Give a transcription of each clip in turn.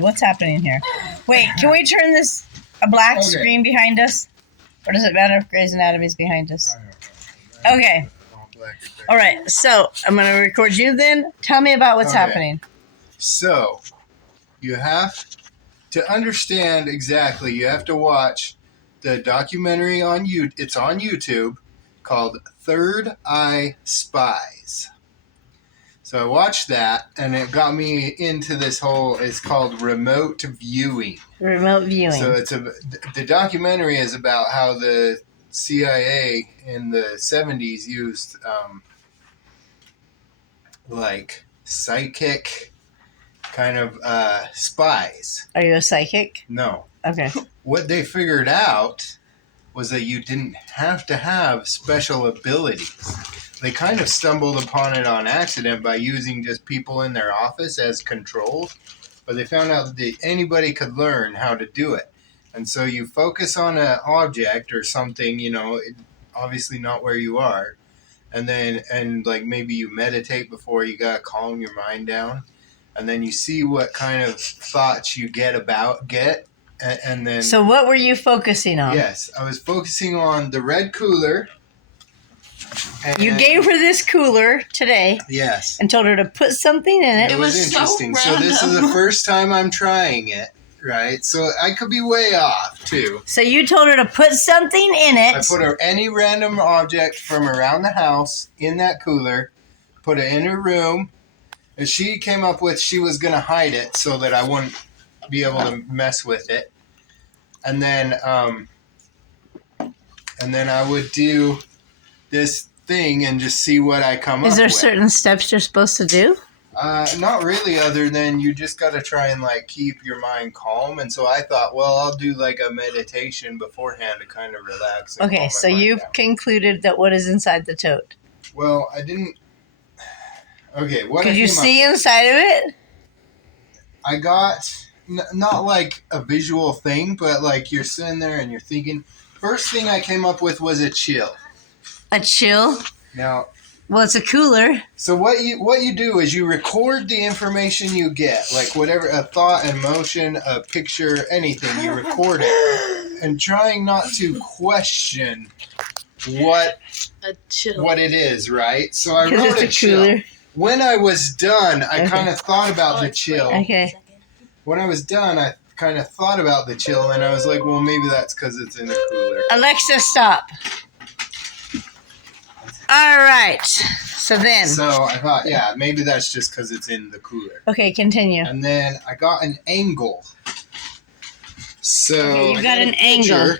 What's happening here? Wait, can we turn this a black screen behind us? Or does it matter if Grey's Anatomy's behind us? Okay. All right, so I'm going to record you then. Tell me about what's happening. So, you have to understand exactly, you have to watch the documentary on YouTube. It's on YouTube called Third Eye Spies. So I watched that, and it got me into this whole, it's called remote viewing. Remote viewing. So the documentary is about how the CIA in the 70s used like psychic kind of spies. Are you a psychic? No. Okay. What they figured out was that you didn't have to have special abilities. They kind of stumbled upon it on accident by using just people in their office as controls, but they found out that anybody could learn how to do it. And so you focus on an object or something, you know, obviously not where you are, and like maybe you meditate before you gotta calm your mind down, and then you see what kind of thoughts you get, and then. So what were you focusing on? Yes, I was focusing on the red cooler. You gave her this cooler today. Yes. And told her to put something in it. It was interesting. So this is the first time I'm trying it, right? So I could be way off, too. So you told her to put something in it. I put any random object from around the house in that cooler, put it in her room, and she came up with she was going to hide it so that I wouldn't be able to mess with it. And then I would do this thing and just see what I come up with. Is there certain steps you're supposed to do? Not really, other than you just got to try and like keep your mind calm. And so I thought, well, I'll do like a meditation beforehand to kind of relax. Okay, so you've concluded that what is inside the tote? Well, I didn't. Okay, what could you see inside of it? I got not like a visual thing, but like you're sitting there and you're thinking. First thing I came up with was a chill. A chill? Now, well, it's a cooler. So what you do is you record the information you get, like whatever, a thought, an emotion, a picture, anything. You record it, and trying not to question what it is, right? So I wrote a chill. When I was done, I kind of thought about the chill. Okay. When I was done, I kind of thought about the chill, and I was like, well, maybe that's because it's in a cooler. Alexa, stop. All right. So I thought, yeah, maybe that's just because it's in the cooler. Okay, continue. And then I got an angle. So you got an angle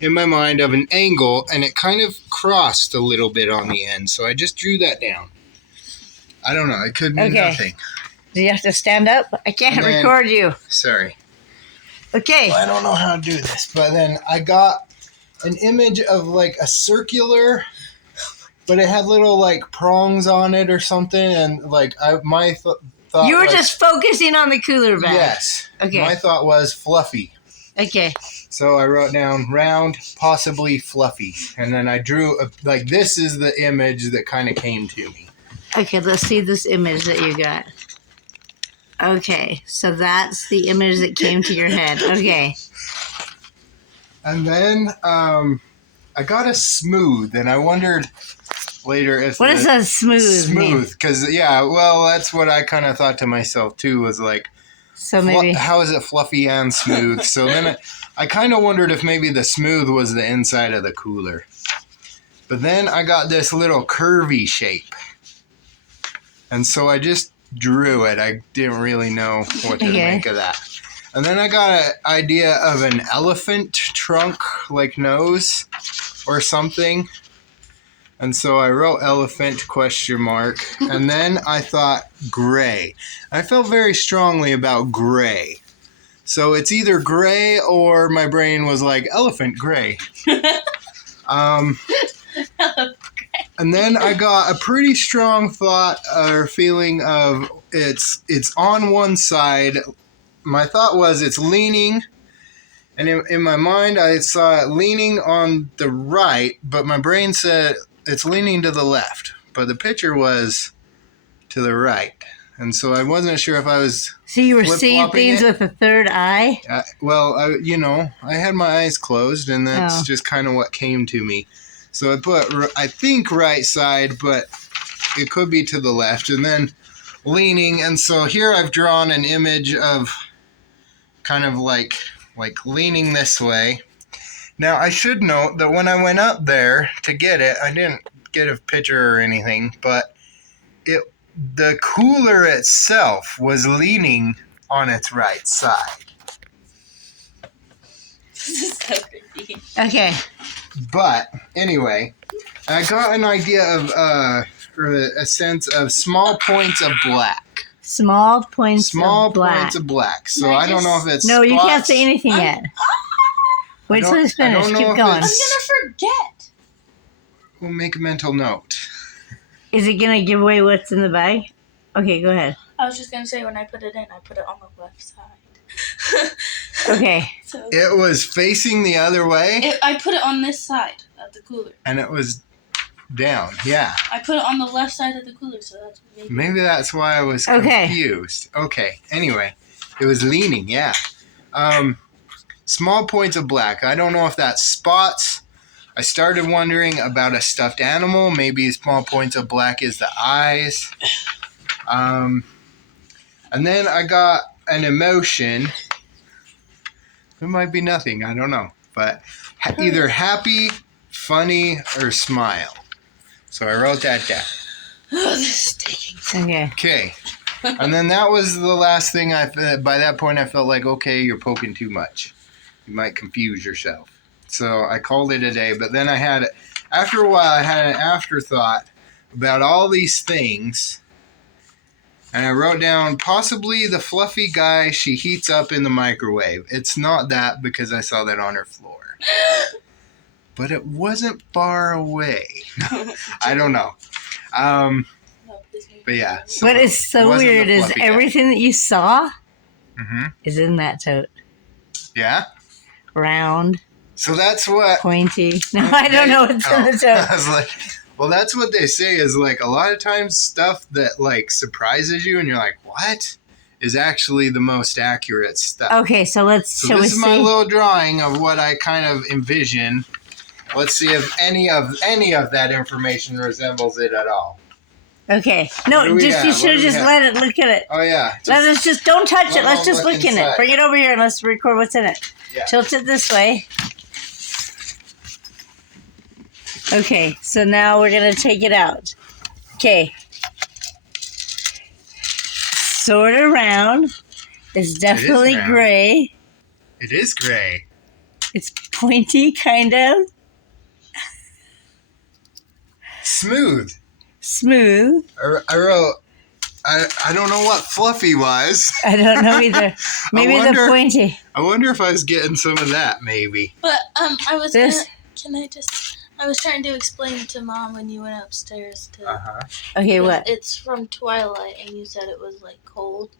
in my mind of an angle, and it kind of crossed a little bit on the end. So I just drew that down. I don't know. It could mean nothing. Do you have to stand up? I can't record you. Sorry. Okay. Well, I don't know how to do this, but then I got an image of like a circular. But it had little, like, prongs on it or something, and, like, my thought you were just focusing on the cooler bag. Yes. Okay. My thought was fluffy. Okay. So I wrote down round, possibly fluffy. And then I drew, this is the image that kind of came to me. Okay, let's see this image that you got. Okay, so that's the image that came to your head. Okay. And then I got a smooth, and I wondered... later if what does a smooth because that's what I kind of thought to myself too, was like, so maybe how is it fluffy and smooth? So then I kind of wondered if maybe the smooth was the inside of the cooler, but then I got this little curvy shape, and so I just drew it. I didn't really know what to make of that. And then I got an idea of an elephant trunk, like nose or something. And so I wrote elephant ? And then I thought gray. I felt very strongly about gray. So it's either gray or my brain was like elephant gray. And then I got a pretty strong thought or feeling of it's on one side. My thought was it's leaning. And in my mind, I saw it leaning on the right, but my brain said... it's leaning to the left, but the picture was to the right. And so I wasn't sure if I was So you were seeing flip-flopping things it. with a third eye? I had my eyes closed, and that's just kind of what came to me. So I put, I think, right side, but it could be to the left, and then leaning. And so here I've drawn an image of kind of like leaning this way. Now, I should note that when I went up there to get it, I didn't get a picture or anything, but the cooler itself was leaning on its right side. This is so creepy. Okay. But anyway, I got an idea of or a sense of small points of black. Small points Small of black. points of black. So Can I I don't know just- if it's No, you spots. can't say anything yet. Wait till it's I don't finished. know Keep if going. I'm gonna forget. We'll make a mental note. Is it going to give away what's in the bag? Okay, go ahead. I was just gonna say when I put it in, I put it on the left side. Okay. So It was facing the other way, I put it on this side of the cooler. and it was down. Yeah. I put it on the left side of the cooler, so that's Maybe that's why I was Okay. confused. Okay. Anyway, it was leaning. Yeah. Small points of black. I don't know if that's spots. I started wondering about a stuffed animal. Maybe small points of black is the eyes. And then I got an emotion. It might be nothing. I don't know. But either happy, funny, or smile. So I wrote that down. Oh, this is taking. Okay. Okay. And then that was the last thing by that point I felt like, okay, you're poking too much. You might confuse yourself. So I called it a day. But then after a while, I had an afterthought about all these things. And I wrote down possibly the fluffy guy she heats up in the microwave. It's not that because I saw that on her floor. But it wasn't far away. I don't know. But yeah. So What is it so wasn't the weird is fluffy guy. everything that you saw Mm-hmm. is in that tote. Yeah? Round, So that's what... pointy. No, I don't know what's in the tote. I was like, well, that's what they say is like a lot of times stuff that like surprises you and you're like, what? Is actually the most accurate stuff. Okay, so So shall we this is my see? little drawing of what I kind of envision. Let's see if any of that information resembles it at all. Okay. What do No, we just got? you What should do have we just have? let it look at it. Oh yeah. Let us just don't touch it. Let's just look look in it. inside. Bring it over here and let's record what's in it. Yeah. Tilt it this way. Okay, so now we're gonna take it out. Okay. Sort of round. It's definitely round. gray. It is gray. It's pointy, kind of. Smooth. Smooth. I wrote. I don't know what fluffy was. I don't know either. Maybe the wonder- pointy. I wonder if I was getting some of that maybe. But I was This- I was trying to explain to Mom when you went upstairs to. Uh-huh. Okay, what? It's from Twilight, and you said it was like cold,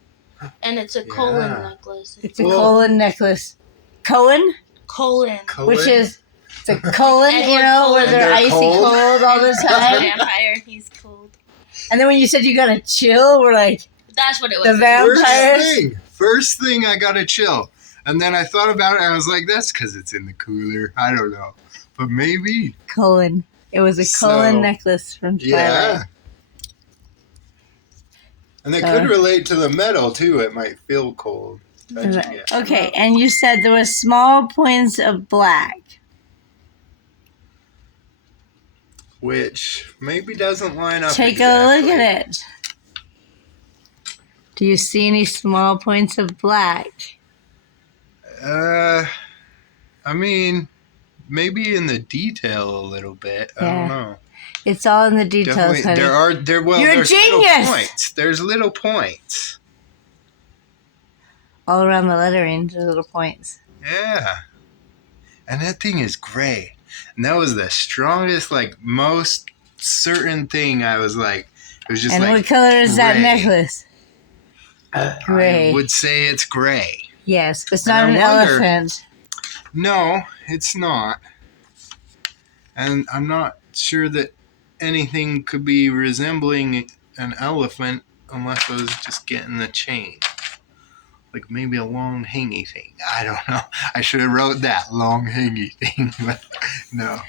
and it's a colon Yeah. necklace. It's a Well- colon necklace. Cohen? Colon. Which is the colon, you Edward know, where Cullen. they're They're icy cold. cold all the He's a time. vampire. He's cold. And then when you said you got a chill, we're like, That's what it was. The vampires. First thing I got a chill. And then I thought about it and I was like, that's because it's in the cooler. I don't know. But maybe. colon. It was a colon So, necklace from Twilight. Yeah. And they So- could relate to the metal too. It might feel cold. Yeah. Okay, and you said there were small points of black. Which maybe doesn't line up. Take a look exactly. at it. Do you see any small points of black? I mean, maybe in the detail a little bit. I Yeah. don't know. It's all in the details, Definitely, honey. You're a there's genius! little points. There's little points. All around the lettering, there's little points. Yeah. And that thing is gray. And that was the strongest, like, most certain thing I was like, it was just And like, what color is that gray. necklace? Gray. I would say it's gray. Yes, but it's And not I an wonder- elephant. No, it's not. And I'm not sure that anything could be resembling an elephant unless I was just getting the chain. Like maybe a long hangy thing. I don't know. I should have wrote that long hangy thing, but no.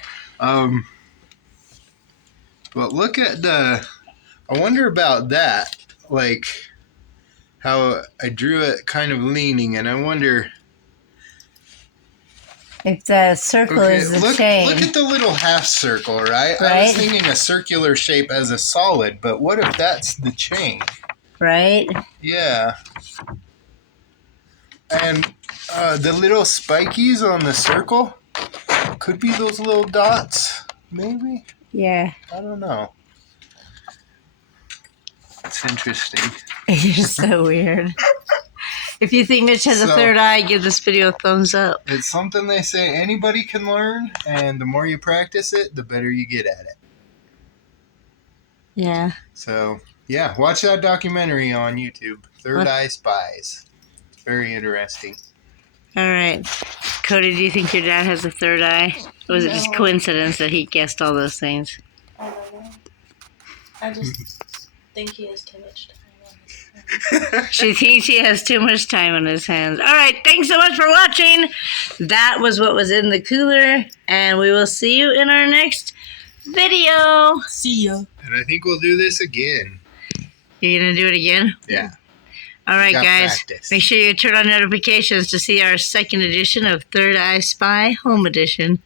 But look at the. I wonder about that. Like how I drew it kind of leaning, and I wonder. If the circle is the chain. Look at the little half circle, right? I was thinking a circular shape as a solid, but what if that's the chain? Right? Yeah. And the little spikies on the circle could be those little dots, maybe? Yeah. I don't know. It's interesting. You're so weird. If you think Mitch has a third eye, give this video a thumbs up. It's something they say anybody can learn, and the more you practice it, the better you get at it. Yeah. So, yeah, watch that documentary on YouTube, Third Eye Spies. It's very interesting. All right. Cody, do you think your dad has a third eye? Or was it just coincidence that he guessed all those things? I don't know. I just think he has too much time on his hands. She thinks he has too much time on his hands. All right. Thanks so much for watching. That was what was in the cooler. And we will see you in our next video. See ya. And I think we'll do this again. You're going to do it again? Yeah. All right, guys. Practice. Make sure you turn on notifications to see our second edition of Third Eye Spy Home Edition.